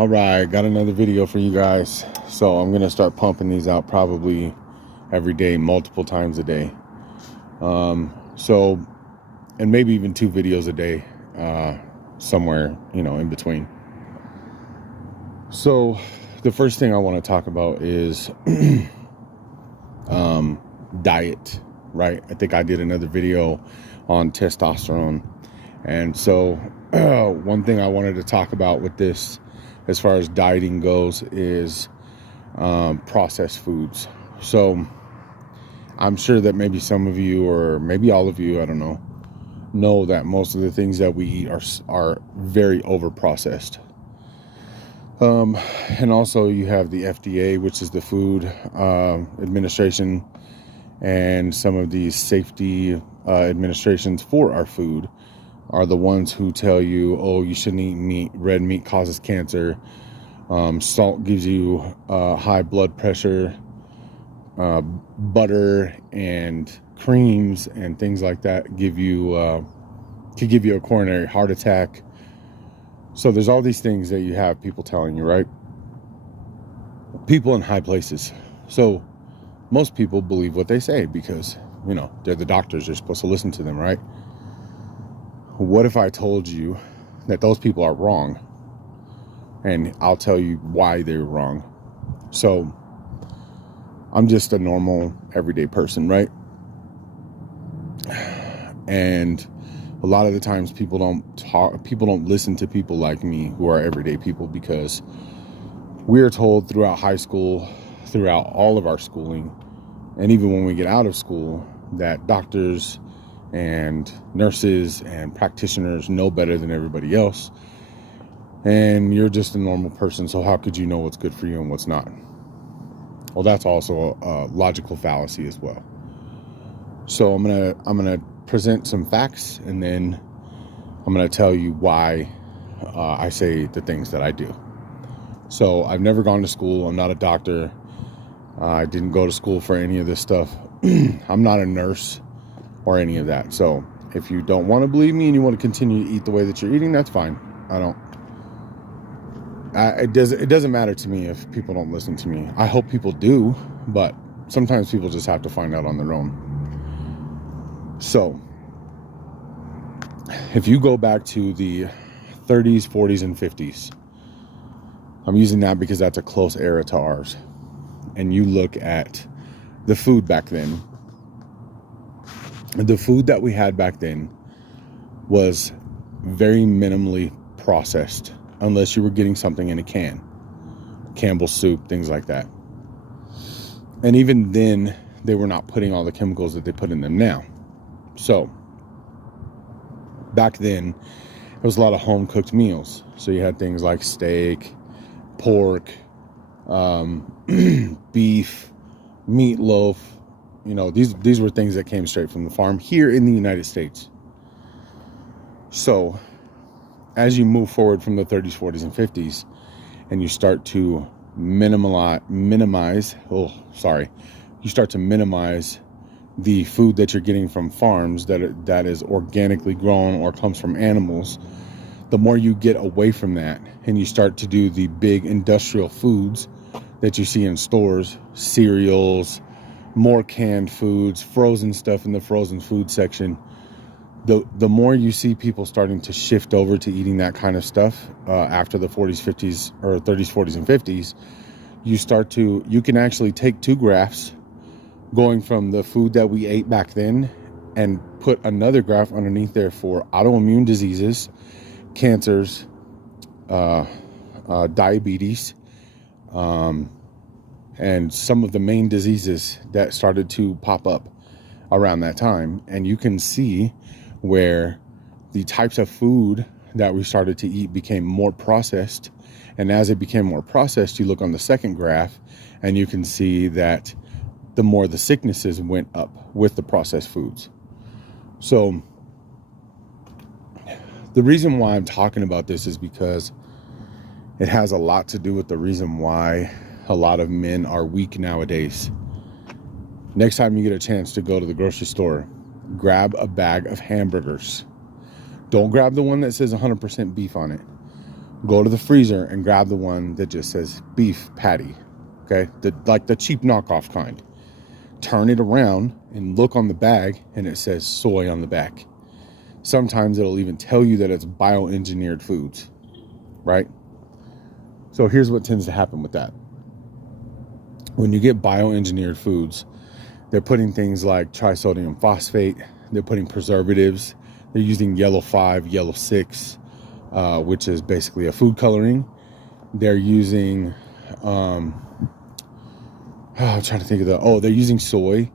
All right, got another video for you guys. So I'm gonna start pumping these out probably every day, multiple times a day. And maybe even 2 videos a day, somewhere, in between. So the first thing I want to talk about is diet, right? I think I did another video on testosterone. And so one thing I wanted to talk about with this, as far as dieting goes, is processed foods. So I'm sure that maybe some of you, or maybe all of you, I don't know that most of the things that we eat are very over processed. And also you have the FDA, which is the Food Administration, and some of these safety administrations for our food are the ones who tell you, oh, you shouldn't eat meat. Red meat causes cancer. Salt gives you high blood pressure. Butter and creams and things like that could give you a coronary heart attack. So there's all these things that you have people telling you, right? People in high places. So most people believe what they say because, they're the doctors. You're supposed to listen to them, right? What if I told you that those people are wrong? And I'll tell you why they're wrong. So I'm just a normal, everyday person, right? And a lot of the times people don't listen to people like me who are everyday people, because we are told throughout high school, throughout all of our schooling, and even when we get out of school, that doctors and nurses and practitioners know better than everybody else. And you're just a normal person, so how could you know what's good for you and what's not? Well, that's also a logical fallacy as well. So I'm gonna present some facts, and then I'm gonna tell you why I say the things that I do. So I've never gone to school. I'm not a doctor. I didn't go to school for any of this stuff. I'm not a nurse or any of that. So if you don't want to believe me and you want to continue to eat the way that you're eating, that's fine. It doesn't matter to me if people don't listen to me. I hope people do, but sometimes people just have to find out on their own. So if you go back to the 30s, 40s, and 50s, I'm using that because that's a close era to ours, and you look at the food back then, the food that we had back then was very minimally processed, unless you were getting something in a can, Campbell's soup, things like that. And even then, they were not putting all the chemicals that they put in them now. So back then, there was a lot of home cooked meals. So you had things like steak, pork, beef, meatloaf. These were things that came straight from the farm here in the United States. So as you move forward from the 30s, 40s, and 50s, and you start to minimize the food that you're getting from farms that is organically grown or comes from animals, the more you get away from that and you start to do the big industrial foods that you see in stores, cereals, more canned foods, frozen stuff in the frozen food section, the more you see people starting to shift over to eating that kind of stuff after the 40s, 50s, or 30s, 40s, and 50s, you can actually take 2 graphs going from the food that we ate back then and put another graph underneath there for autoimmune diseases, cancers, diabetes, and some of the main diseases that started to pop up around that time. And you can see where the types of food that we started to eat became more processed. And as it became more processed, you look on the second graph and you can see that the more the sicknesses went up with the processed foods. So the reason why I'm talking about this is because it has a lot to do with the reason why a lot of men are weak nowadays. Next time you get a chance to go to the grocery store, grab a bag of hamburgers. Don't grab the one that says 100% beef on it. Go to the freezer and grab the one that just says beef patty. Okay, like the cheap knockoff kind. Turn it around and look on the bag, and it says soy on the back. Sometimes it'll even tell you that it's bioengineered foods, right? So here's what tends to happen with that. When you get bioengineered foods, they're putting things like trisodium phosphate, they're putting preservatives, they're using yellow 5, yellow 6, which is basically a food coloring. They're using, I'm trying to think of they're using soy.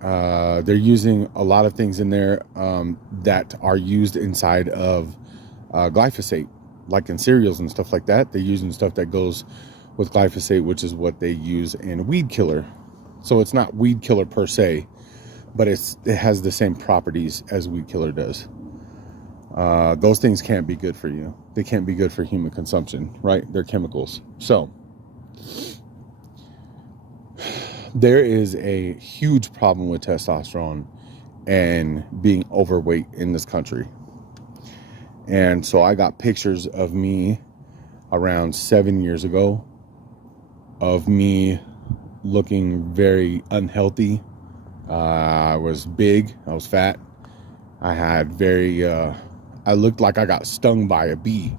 They're using a lot of things in there that are used inside of glyphosate, like in cereals and stuff like that. They're using stuff that goes with glyphosate, which is what they use in weed killer. So it's not weed killer per se, but it has the same properties as weed killer does. Those things can't be good for you. They can't be good for human consumption, right? They're chemicals. So there is a huge problem with testosterone and being overweight in this country. And so I got pictures of me around 7 years ago of me looking very unhealthy. I was big, I was fat. I had I looked like I got stung by a bee.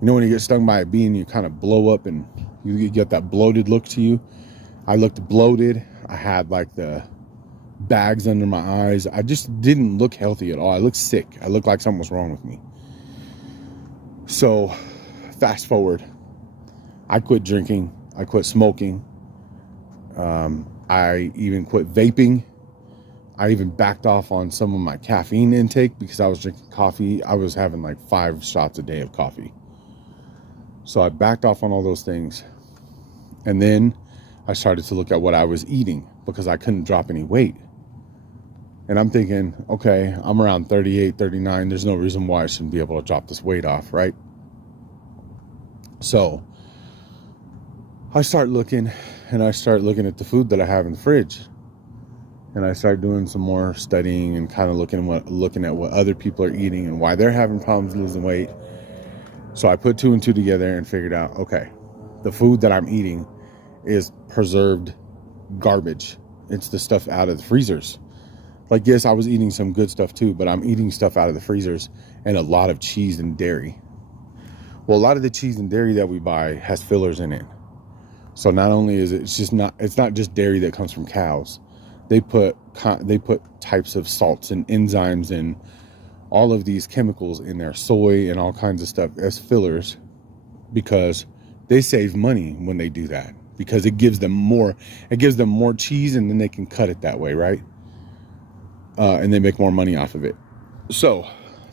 You know when you get stung by a bee and you kind of blow up and you get that bloated look to you? I looked bloated. I had like the bags under my eyes. I just didn't look healthy at all. I looked sick. I looked like something was wrong with me. So fast forward, I quit drinking. I quit smoking. I even quit vaping. I even backed off on some of my caffeine intake because I was drinking coffee. I was having like 5 shots a day of coffee. So I backed off on all those things. And then I started to look at what I was eating because I couldn't drop any weight. And I'm thinking, okay, I'm around 38, 39. There's no reason why I shouldn't be able to drop this weight off, right? So I start looking at the food that I have in the fridge. And I start doing some more studying and kind of looking at what other people are eating and why they're having problems losing weight. So I put 2 and 2 together and figured out, okay, the food that I'm eating is preserved garbage. It's the stuff out of the freezers. Like, yes, I was eating some good stuff too, but I'm eating stuff out of the freezers and a lot of cheese and dairy. Well, a lot of the cheese and dairy that we buy has fillers in it. So not only is it's not just dairy that comes from cows. They put types of salts and enzymes and all of these chemicals in their soy and all kinds of stuff as fillers because they save money when they do that because it gives them more cheese and then they can cut it that way, right? And they make more money off of it. So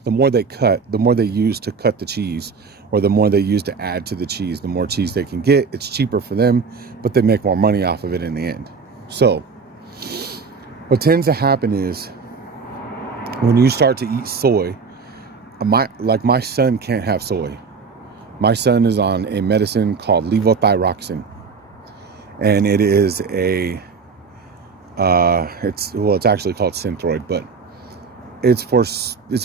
the more they cut, the more they use to cut the cheese, or the more they use to add to the cheese, the more cheese they can get. It's cheaper for them, but they make more money off of it in the end. So what tends to happen is when you start to eat soy, my son can't have soy. My son is on a medicine called levothyroxine, and it is it's actually called Synthroid, but it's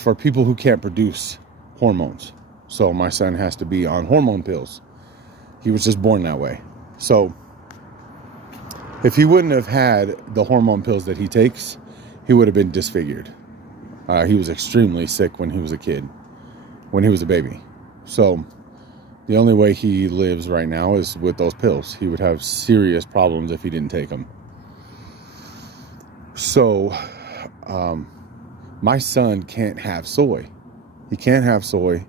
for people who can't produce hormones. So my son has to be on hormone pills. He was just born that way. So if he wouldn't have had the hormone pills that he takes, he would have been disfigured. He was extremely sick when he was a kid, when he was a baby. So the only way he lives right now is with those pills. He would have serious problems if he didn't take them. So my son can't have soy. He can't have soy,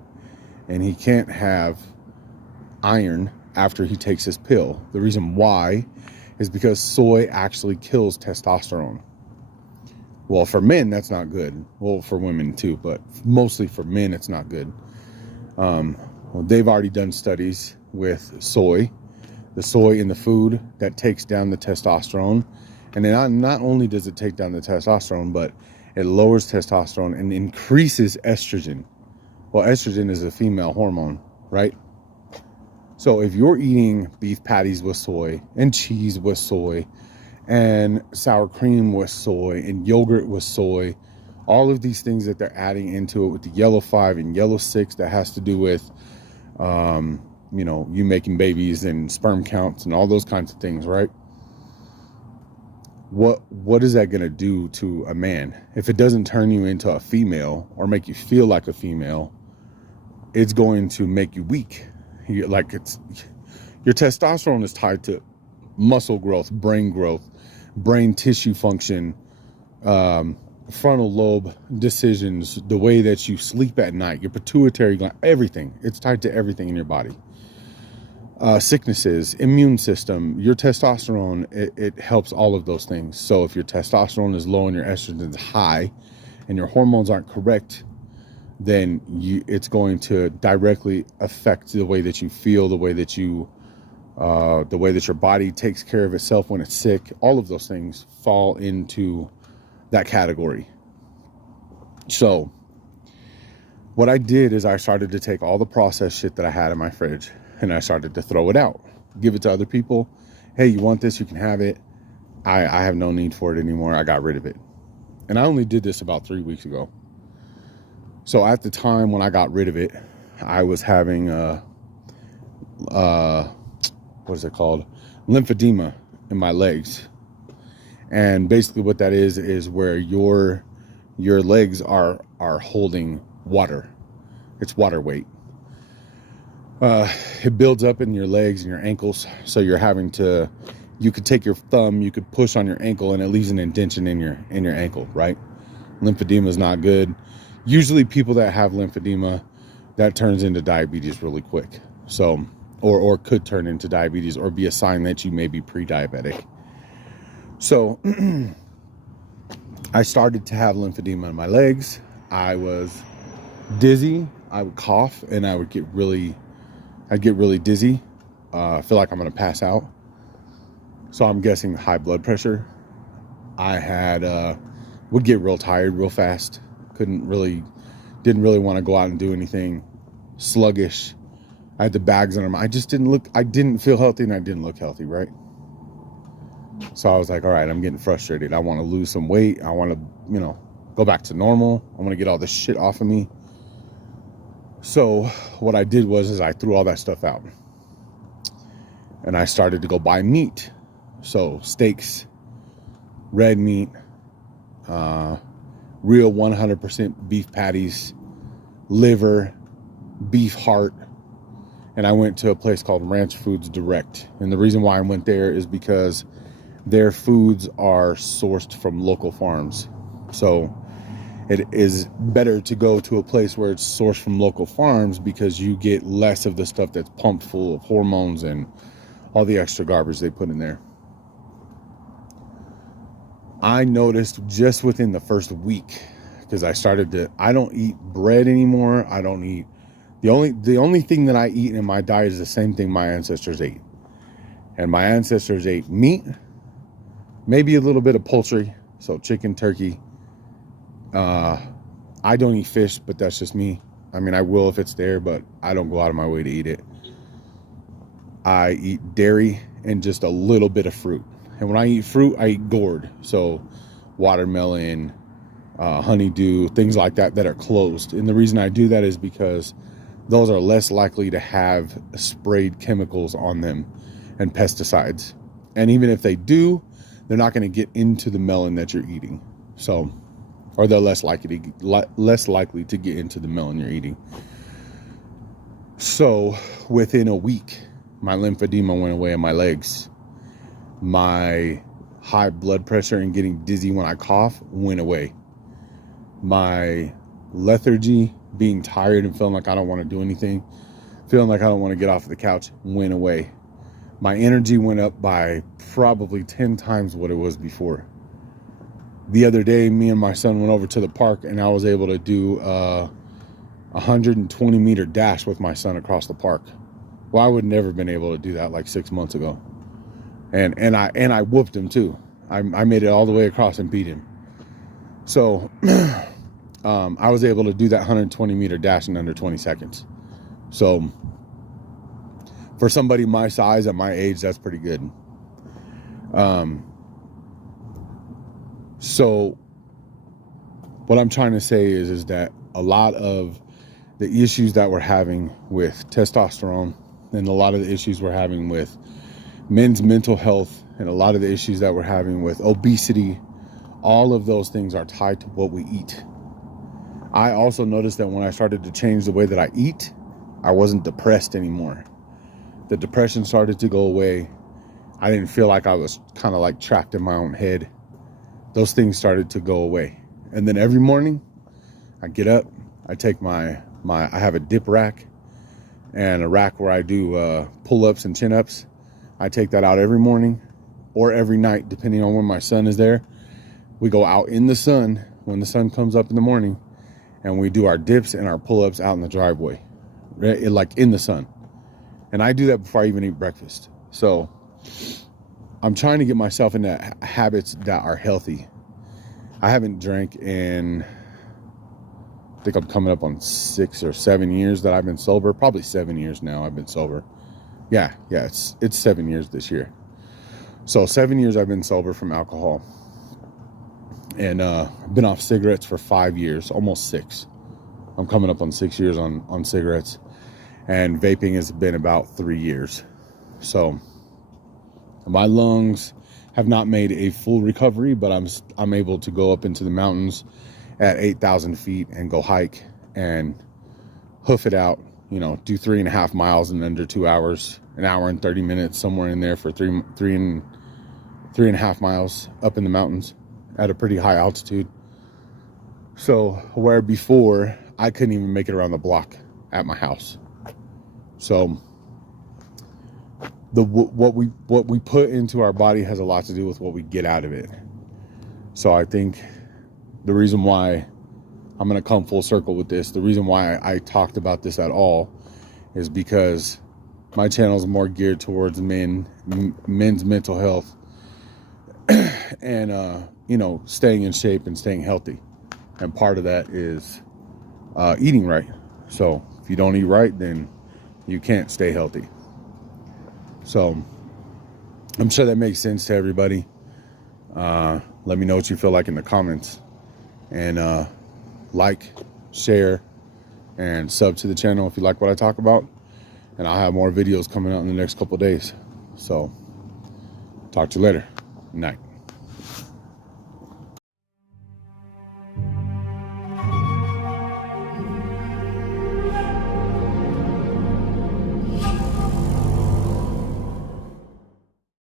and he can't have iron after he takes his pill. The reason why is because soy actually kills testosterone. Well, for men, that's not good. Well, for women too, but mostly for men, it's not good. They've already done studies with soy, the soy in the food that takes down the testosterone. And then not only does it take down the testosterone, but it lowers testosterone and increases estrogen. Well, estrogen is a female hormone, right? So if you're eating beef patties with soy and cheese with soy and sour cream with soy and yogurt with soy, all of these things that they're adding into it with the yellow 5 and yellow 6 that has to do with You making babies and sperm counts and all those kinds of things, right? What is that going to do to a man? If it doesn't turn you into a female or make you feel like a female, it's going to make you weak. Your testosterone is tied to muscle growth, brain tissue function, frontal lobe decisions, the way that you sleep at night, your pituitary gland, everything. It's tied to everything in your body. Sicknesses, immune system, your testosterone, it helps all of those things. So if your testosterone is low and your estrogen is high and your hormones aren't correct, then it's going to directly affect the way that you feel, the way that your body takes care of itself when it's sick. All of those things fall into that category. So what I did is I started to take all the processed shit that I had in my fridge and I started to throw it out, give it to other people. Hey, you want this? You can have it. I have no need for it anymore. I got rid of it. And I only did this about 3 weeks ago. So at the time when I got rid of it, I was having what is it called? Lymphedema in my legs. And basically what that is where your legs are holding water. It's water weight. It builds up in your legs and your ankles. So you could take your thumb, you could push on your ankle and it leaves an indentation in your ankle, right? Lymphedema is not good. Usually people that have lymphedema, that turns into diabetes really quick. So, or could turn into diabetes or be a sign that you may be pre-diabetic. So I started to have lymphedema in my legs. I was dizzy. I would cough and I'd get really dizzy. I feel like I'm going to pass out. So I'm guessing high blood pressure. I would get real tired real fast. Didn't really want to go out and do anything. Sluggish. I had the bags under my, I didn't feel healthy and I didn't look healthy, right? So I was like, all right, I'm getting frustrated. I want to lose some weight. I want to, go back to normal. I want to get all this shit off of me. So what I did was I threw all that stuff out. And I started to go buy meat. So steaks, red meat, real 100% beef patties, liver, beef heart. And I went to a place called Ranch Foods Direct. And the reason why I went there is because their foods are sourced from local farms. So it is better to go to a place where it's sourced from local farms because you get less of the stuff that's pumped full of hormones and all the extra garbage they put in there. I noticed just within the first week, because I don't eat bread anymore. I don't eat, the only thing that I eat in my diet is the same thing my ancestors ate. And my ancestors ate meat, maybe a little bit of poultry, so chicken, turkey. I don't eat fish, but that's just me. I mean, I will if it's there, but I don't go out of my way to eat it. I eat dairy and just a little bit of fruit. And when I eat fruit, I eat gourd. So watermelon, honeydew, things like that are closed. And the reason I do that is because those are less likely to have sprayed chemicals on them and pesticides. And even if they do, they're not going to get into the melon that you're eating. So, or they're less likely to get into the melon you're eating. So within a week, my lymphedema went away in my legs. My high blood pressure and getting dizzy when I cough went away. My lethargy, being tired and feeling like I don't want to do anything, feeling like I don't want to get off the couch, went away. My energy went up by probably 10 times what it was before. The other day, me and my son went over to the park and I was able to do a 120 meter dash with my son across the park. Well, I would never been able to do that like 6 months ago. And I whooped him too. I made it all the way across and beat him. So I was able to do that 120 meter dash in under 20 seconds. So for somebody my size at my age, that's pretty good. So what I'm trying to say is that a lot of the issues that we're having with testosterone, and a lot of the issues we're having with men's mental health, and a lot of the issues that we're having with obesity, all of those things are tied to what we eat. I also noticed that when I started to change the way that I eat, I wasn't depressed anymore. The depression started to go away. I didn't feel like I was kind of like trapped in my own head. Those things started to go away. And then every morning I get up, I take I have a dip rack and a rack where I do pull-ups and chin-ups. I take that out every morning or every night, depending on when my son is there. We go out in the sun when the sun comes up in the morning, and we do our dips and our pull-ups out in the driveway, like in the sun. And I do that before I even eat breakfast. So I'm trying to get myself into habits that are healthy. I haven't drank in, I think I'm coming up on 6 or 7 years that I've been sober. Probably 7 years now I've been sober. Yeah, it's 7 years this year. So 7 years I've been sober from alcohol. And I've been off cigarettes for 5 years, almost 6. I'm coming up on 6 years on cigarettes. And vaping has been about 3 years. So my lungs have not made a full recovery, but I'm able to go up into the mountains at 8,000 feet and go hike and hoof it out, do 3.5 miles in under 2 hours, an hour and 30 minutes, somewhere in there for 3.5 miles up in the mountains at a pretty high altitude. So where before I couldn't even make it around the block at my house. So what we put into our body has a lot to do with what we get out of it. So I think the reason why I'm going to come full circle with this, the reason why I talked about this at all, is because my channel is more geared towards men's mental health and staying in shape and staying healthy. And part of that is eating right. So if you don't eat right, then you can't stay healthy. So I'm sure that makes sense to everybody. Let me know what you feel like in the comments, and like, share, and sub to the channel if you like what I talk about. And I'll have more videos coming out in the next couple of days. So talk to you later. Good night.